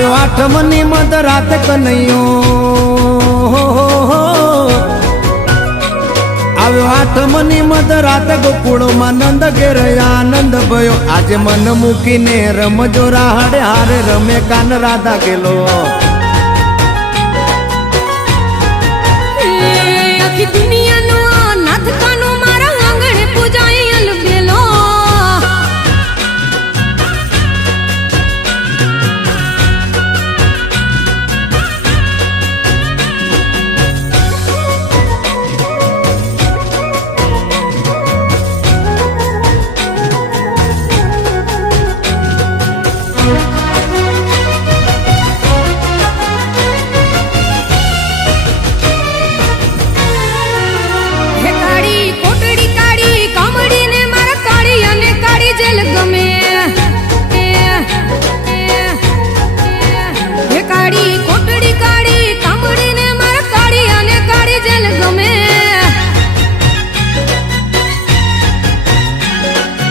આવ્યો આઠમની મધ રાત કનૈયો આવ્યો આઠમની મધ રાત ગોકુળમાં નંદ ઘેર આનંદ ભયો આજે મન મૂકીને રમજો રાહડે હારે રમે કાન રાધા ગેલો આખી દુનિયાનો નાથ કાનો મારા આંગણે પૂજાય અલબેલો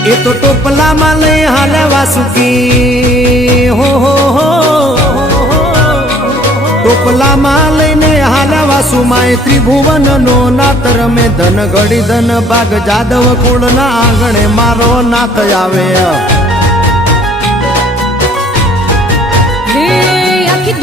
એ તો ટોપલામાં લઈ હાલે વાસુકી હો ટોપલામાં લઈને હાલે વાસુ માય ત્રિભુવન નો નાથ રમે ધન ઘડી ધન ભાગ જાદવ કુળ ના આંગણે મારો નાથ આવે આખી